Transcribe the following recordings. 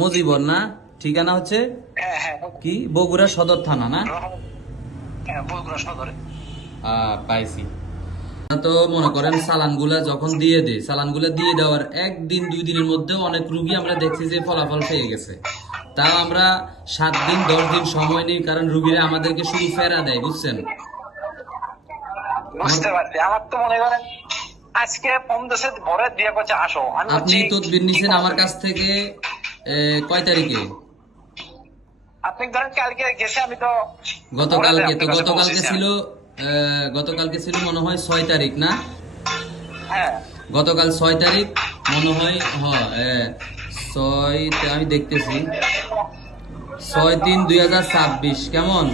মজিবর না? ঠিকানা হচ্ছে হ্যাঁ হ্যাঁ কি, বগুড়া সদর থানা না? হ্যাঁ বগুড়া সদরে। পাইছি। তো মনে করেন চালানগুলা যখন দিয়ে দেয়, চালানগুলা দিয়ে দেওয়ার একদিন 2 দিনের মধ্যে অনেক রুগী আমরা দেখছি যে ফলাফল পেয়ে গেছে। তাও আমরা 7 দিন 10 দিন সময় নিই, কারণ রুগীরা আমাদেরকে শুধু ফেরা দেয়, বুঝছেন? বুঝতে পারছি। আমার তো মনে করেন আজকে 50 ভরে দিয়ে করছে আসো, আমি আপনি বলছি তদবির কি নিছেন করো আমার তুমি? কাছ থেকে কয় তারিখে? আপনি ধরেন কালকে গেছে, আমি তো ভোরে গতকালকে তো আপনার কাছে গতকালকে পৌঁছেছি ছিল আমি। গতকালকে ছিল মনে হয় 6 তারিখ না? হ্যাঁ গতকাল 6 তারিখ মনে হয়। হ্যাঁ, 6 আমি দেখতেছি, 6-3-2026 কেমন?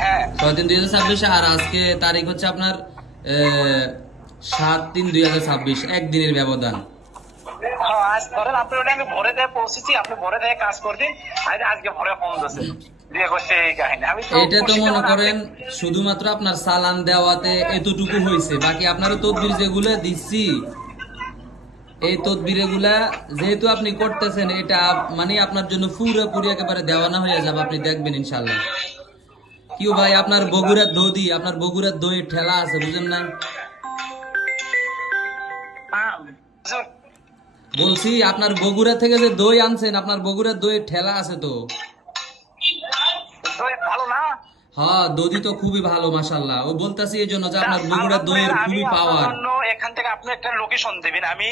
হ্যাঁ 6-3-2026। আর আজকে তারিখ হচ্ছে আপনার 7-3-2026, একদিনের ব্যবধান। হ্যাঁ, আজ ধরেন আপনার ওটা আমি ভরে দিয়ে পৌঁছেছি, আপনি ভরে দিয়ে কাজ করবেন। আজকে ভরে ফোন দিয়েছে দিয়ে করছে এই কাহিনী, আমি তো এটা তো খুশিতে মনে মানে করেন শুধুমাত্র আপনার চালান দেওয়াতে এতটুকু হয়েছে, বাকি আপনারও তদবির যেগুলো দিচ্ছি, এই তদবির গুলা যেহেতু আপনি করতেছেন, এটা মানে আপনার জন্য পুরোপুরি একেবারে দেওয়ানা হয়ে যাবে, আপনি দেখবেন ইনশাল্লাহ। কিউ ভাই, আপনার বগুড়ার দধি, আপনার বগুড়ার দই ঠেলা আছে, বুঝেন না? বলছি আপনার বগুড়া থেকে যে দই আনছেন, আপনার বগুড়ার দই ঠেলা আছে তো? ভালো না। হ্যাঁ, দধি তো খুবই ভালো মাশাল্লাহ। ও বলতাছি এই জন্য যে আপনার বগুড়ার দইয়ের আলহামদুলিল্লাহ, আমি খুবই আপনার পাওয়ার। জন্য এখান থেকে আপনি একটা লোকেশন দেবেন, আমি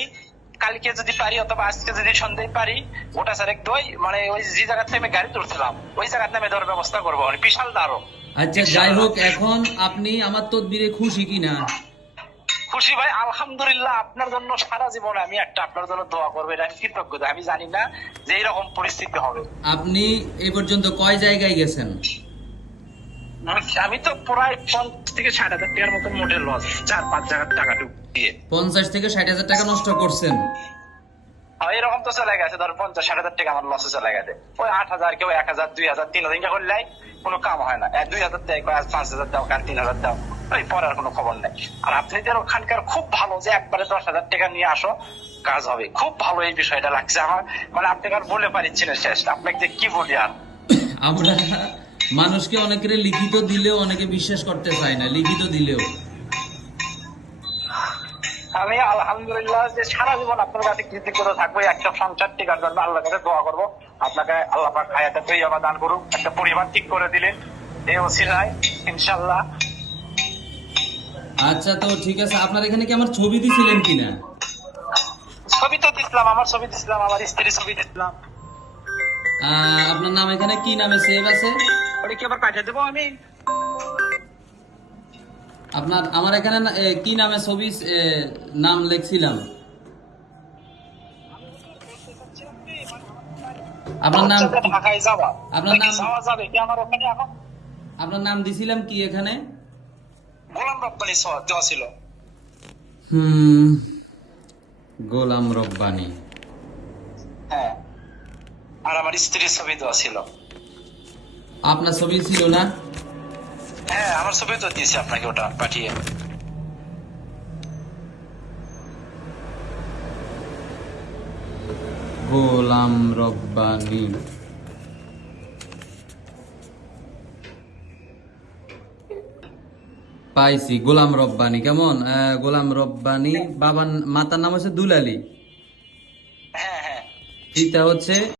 কালকে যদি পারি অথবা আজকে যদি সন্ধ্যায় পারি, ওটা স্যার এক দই মানে ওই যে জায়গা থেকে আমি গাড়ি তুলছিলাম ওই জায়গাতে আমি দেওয়ার ব্যবস্থা করবো, মানে বিশাল দারো। আচ্ছা, যাই হোক, এখন আপনি আমার তদবিরে খুশি কিনা? খুশি ভাই, আলহামদুলিল্লাহ। আপনার জন্য সারা জীবন আমি একটা আপনার জন্য দোয়া করবো, এটা আমি কৃতজ্ঞতা। আমি জানি না যে এইরকম পরিস্থিতি হবে। আপনি এই পর্যন্ত কয় জায়গায় গেছেন? আমি তো প্রায় 50 থেকে 60 হাজার টাকার মতন মোটের লস, 4-5 জায়গার টাকা ঢুকিয়ে 50 থেকে 60 হাজার টাকা নষ্ট করছেন? এরকম তো চলে গেছে। ধর 50-60 হাজার টাকা আমার লসে চলে গেছে। ওই 8,000, কেউ 1,000, 2,000, 3,000 করলে কোনো কাম হয় না। 2,000 দেয়, 5,000 দাও, 3,000 দাও, ওই পরে আর কোনো খবর নেই। আর আপনি যে ওখানকার খুব ভালো, যে একবারে 10,000 টাকা নিয়ে আসো, কাজ হবে। খুব ভালো এই বিষয়টা লাগছে আমার, মানে আপনাকে আর বলে পারিচ্ছি না শেষ, আপনাকে যে কি বলি আর। আমরা মানুষকে অনেকের লিখিত দিলেও অনেকে বিশ্বাস করতে চায় না, লিখিত দিলেও। আমি আলহামদুলিল্লাহ যে সারা জীবন আপনার কাছে কৃতজ্ঞতা থাকবো। একটা সংসার টিকার জন্য আল্লাহর কাছে দোয়া করবো। আপনাকে আল্লাহ পাক হায়াতে তৈয়বা দান করুক। একটা পরিবার ঠিক করে দিলেন এই ওসিলায়, ইনশাআল্লাহ। আচ্ছা, তো ঠিক আছে, আপনার এখানে কি আমার ছবি দিছিলেন কিনা? ছবি তো দিছিলাম, আমার ছবি দিছিলাম, আমার স্ত্রীর ছবি দিছিলাম। আপনার নাম এখানে কি নামে সেভ আছে? ওটা কি আবার পাঠিয়ে দেবো আমি? আপনার আমার এখানে কি নামে ছবি নাম লিখছিলাম? আপনার নাম, ঢাকায় যাবা? আপনার নাম, যাওয়া যাবে কি আমার ওখানে এখন? আপনার নাম দিছিলাম কি এখানে? গোলাম রব্বানি দেওয়া ছিল। হুম, গোলাম রব্বানি। হ্যাঁ, আর আমার স্ত্রীর ছবি দেওয়া ছিল। আপনার ছবি ছিল না? হ্যাঁ, আমার ছবি তো দিয়েছি আপনাকে, ওটা পাঠিয়ে। গোলাম রব্বানি। পাইছি, গোলাম রব্বানি। কেমন? গোলাম রব্বানি। বাবার মাতার নাম হচ্ছে দুলালী, হ্যাঁ হ্যাঁ পিতা হচ্ছে